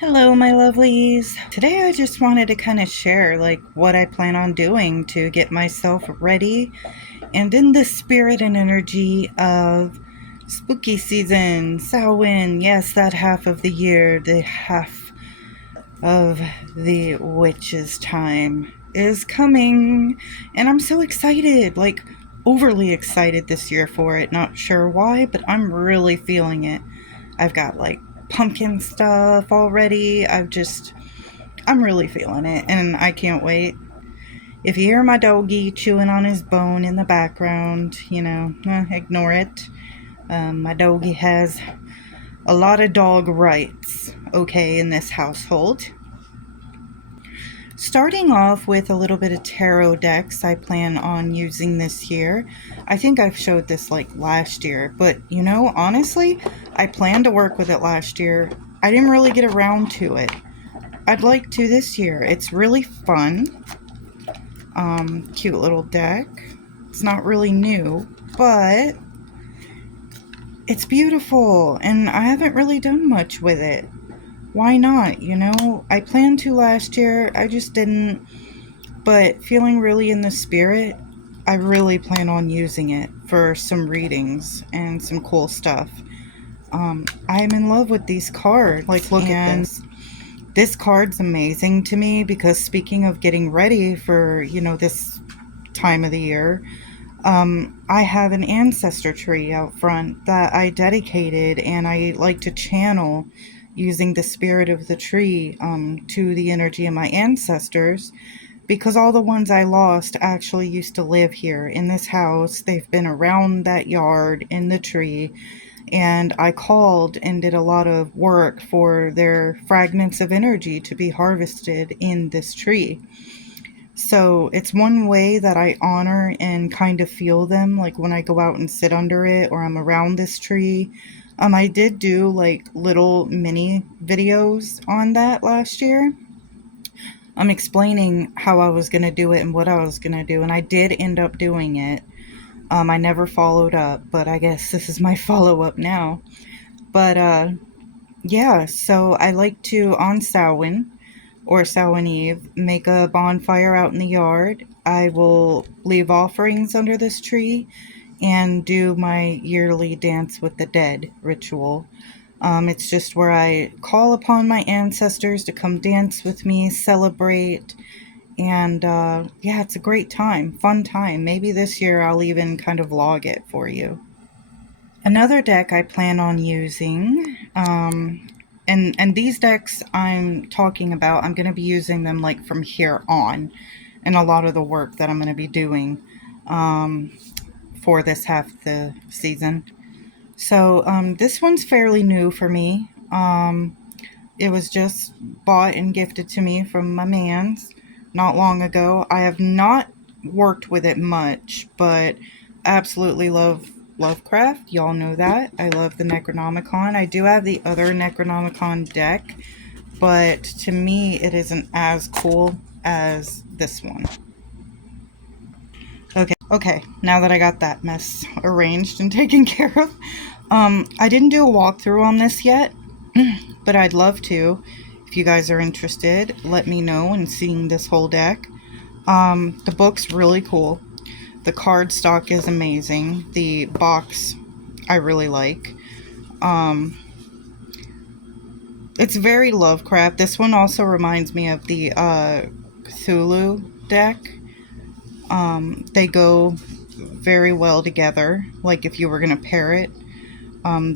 Hello, my lovelies. Today I just wanted to kind of share what I plan on doing to get myself ready and in the spirit and energy of spooky season, Samhain. Yes, that half of the year, the half of the witch's time is coming, and I'm so excited, overly excited this year for it. Not sure why, but I'm really feeling it. I've got pumpkin stuff already. I'm really feeling it, and I can't wait. If you hear my doggy chewing on his bone in the background, ignore it. My doggy has a lot of dog rights, okay, in this household. Starting off with a little bit of tarot decks I plan on using this year. I think I've showed this last year, but honestly, I planned to work with it last year. I didn't really get around to it. I'd like to this year. It's really fun. Cute little deck. It's not really new, but it's beautiful, and I haven't really done much with it. Why not? I planned to last year. I just didn't. But feeling really in the spirit, I really plan on using it for some readings and some cool stuff. I'm in love with these cards. Look at this. This card's amazing to me because speaking of getting ready for, this time of the year, I have an ancestor tree out front that I dedicated, and I like to channel using the spirit of the tree to the energy of my ancestors, because all the ones I lost actually used to live here in this house. They've been around that yard in the tree, and I called and did a lot of work for their fragments of energy to be harvested in this tree. So it's one way that I honor and kind of feel them, like when I go out and sit under it or I'm around this tree. I did do little mini videos on that last year. I'm explaining how I was going to do it and what I was going to do, and I did end up doing it. I never followed up, but I guess this is my follow up now. But yeah, so I like to, on Samhain or Samhain Eve, make a bonfire out in the yard. I will leave offerings under this tree and do my yearly Dance with the Dead ritual. It's just where I call upon my ancestors to come dance with me, celebrate, and yeah, it's a great time, fun time. Maybe this year I'll even kind of vlog it for you. Another deck I plan on using, and these decks I'm talking about, I'm going to be using them from here on, and a lot of the work that I'm going to be doing um, for this half of the season. So this one's fairly new for me. It was just bought and gifted to me from my man's not long ago. I have not worked with it much, but absolutely love Lovecraft. Y'all know that. I love the Necronomicon. I do have the other Necronomicon deck, but to me it isn't as cool as this one. Okay, now that I got that mess arranged and taken care of, I didn't do a walkthrough on this yet, but I'd love to. If you guys are interested, let me know in seeing this whole deck. The book's really cool. The card stock is amazing. The box I really like. It's very Lovecraft. This one also reminds me of the Cthulhu deck. They go very well together, like if you were going to pair it.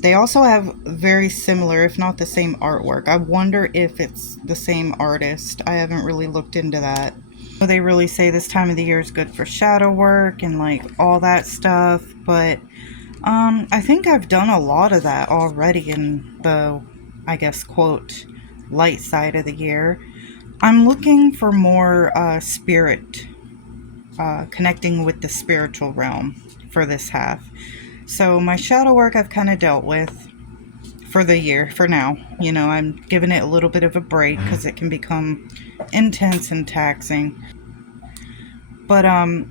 They also have very similar, if not the same artwork. I wonder if it's the same artist. I haven't really looked into that. So they really say this time of the year is good for shadow work and all that stuff, but I think I've done a lot of that already in the, I guess, quote, light side of the year. I'm looking for more spirit, connecting with the spiritual realm for this half. So my shadow work I've kind of dealt with for the year, for now. I'm giving it a little bit of a break because it can become intense and taxing. But I'm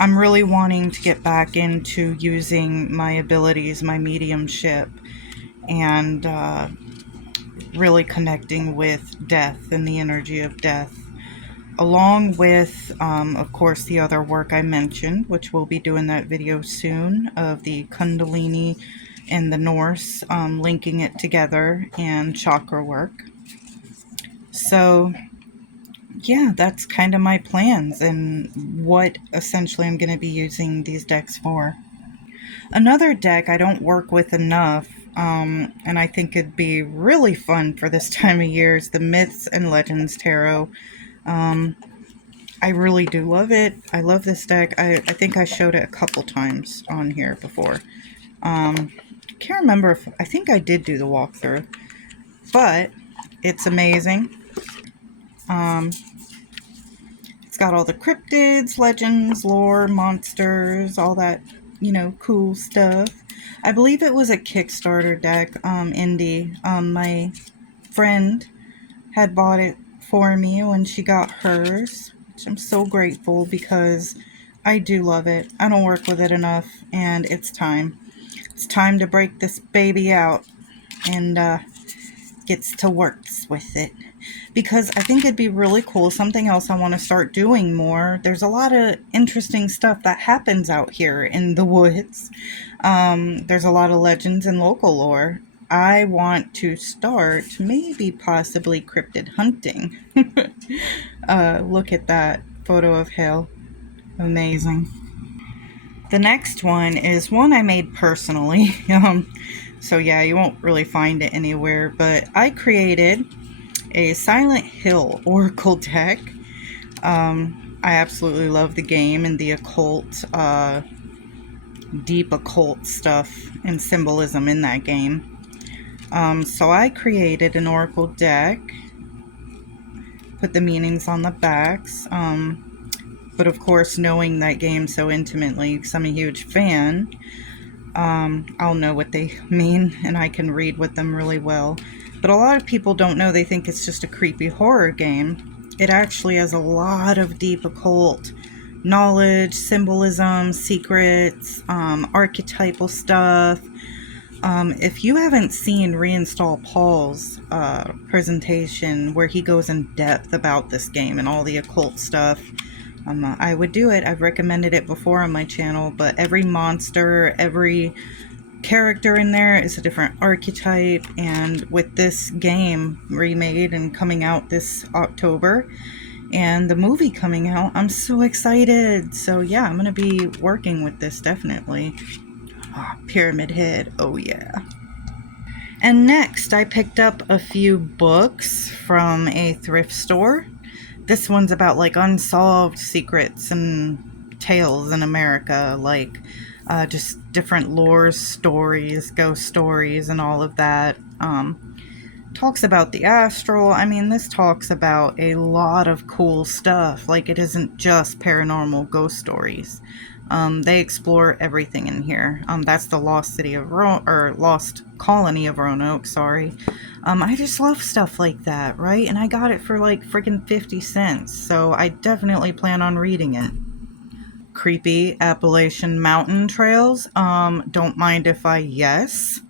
really wanting to get back into using my abilities, my mediumship, and really connecting with death and the energy of death, along with, of course, the other work I mentioned, which we'll be doing that video soon, of the Kundalini and the Norse, linking it together, and chakra work. So yeah, that's kind of my plans and what essentially I'm going to be using these decks for. Another deck I don't work with enough, and I think it'd be really fun for this time of year, is the Myths and Legends Tarot. I really do love it. I love this deck. I think I showed it a couple times on here before. Can't remember if, I think I did do the walkthrough, but it's amazing. It's got all the cryptids, legends, lore, monsters, all that, cool stuff. I believe it was a Kickstarter deck, indie. My friend had bought it for me when she got hers, which I'm so grateful because I do love it. I don't work with it enough, and it's time. It's time to break this baby out and gets to works with it, because I think it'd be really cool. Something else I want to start doing more. There's a lot of interesting stuff that happens out here in the woods. There's a lot of legends and local lore. I want to start maybe possibly cryptid hunting. Look at that photo of Hale. Amazing. The next one is one I made personally. So yeah, you won't really find it anywhere, but I created a Silent Hill Oracle deck. I absolutely love the game and the occult, deep occult stuff and symbolism in that game. So I created an Oracle deck, put the meanings on the backs, but of course, knowing that game so intimately, because I'm a huge fan, I'll know what they mean, and I can read with them really well. But a lot of people don't know. They think it's just a creepy horror game. It actually has a lot of deep occult knowledge, symbolism, secrets, archetypal stuff. If you haven't seen Reinstall Paul's presentation where he goes in depth about this game and all the occult stuff, I would do it. I've recommended it before on my channel, but every monster, every character in there is a different archetype, and with this game remade and coming out this October, and the movie coming out, I'm so excited. So yeah, I'm going to be working with this definitely. Pyramid Head, oh yeah. And next, I picked up a few books from a thrift store. This one's about like unsolved secrets and tales in America, like just different lore stories, ghost stories, and all of that. Talks about the astral. I mean, this talks about a lot of cool stuff. Like, it isn't just paranormal ghost stories. They explore everything in here. That's the Lost City of Lost Colony of Roanoke, sorry. I just love stuff like that, right? And I got it for like freaking 50 cents, so I definitely plan on reading it. Creepy Appalachian Mountain Trails. Don't mind if I yes,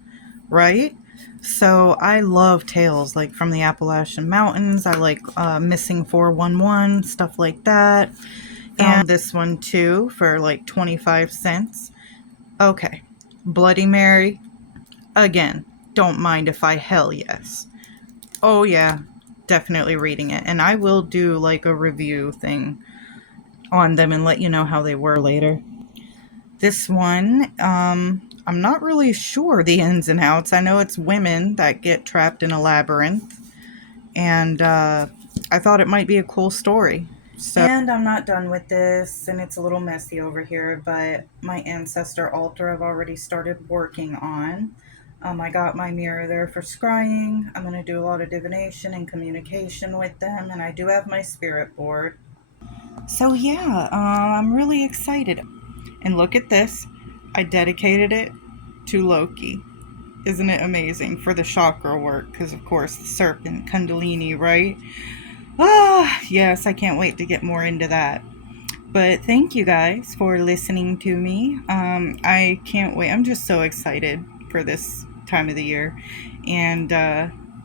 right? So I love tales like from the Appalachian Mountains. I like Missing 411, stuff like that. And this one too for like 25 cents. Okay. Bloody Mary. Again, don't mind if I hell yes. Oh yeah, definitely reading it. And I will do like a review thing on them and let you know how they were later. This one, I'm not really sure the ins and outs. I know it's women that get trapped in a labyrinth. And I thought it might be a cool story. So, and I'm not done with this, and it's a little messy over here, but my ancestor altar I've already started working on. I got my mirror there for scrying. I'm going to do a lot of divination and communication with them, and I do have my spirit board. So yeah, I'm really excited. And look at this. I dedicated it to Loki. Isn't it amazing? For the chakra work, because of course the serpent, Kundalini, right? Ah, yes, I can't wait to get more into that. But thank you guys for listening to me. I can't wait. I'm just so excited for this time of the year. And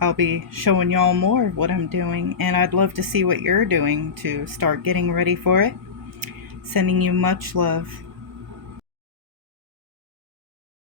I'll be showing y'all more of what I'm doing, and I'd love to see what you're doing to start getting ready for it. Sending you much love.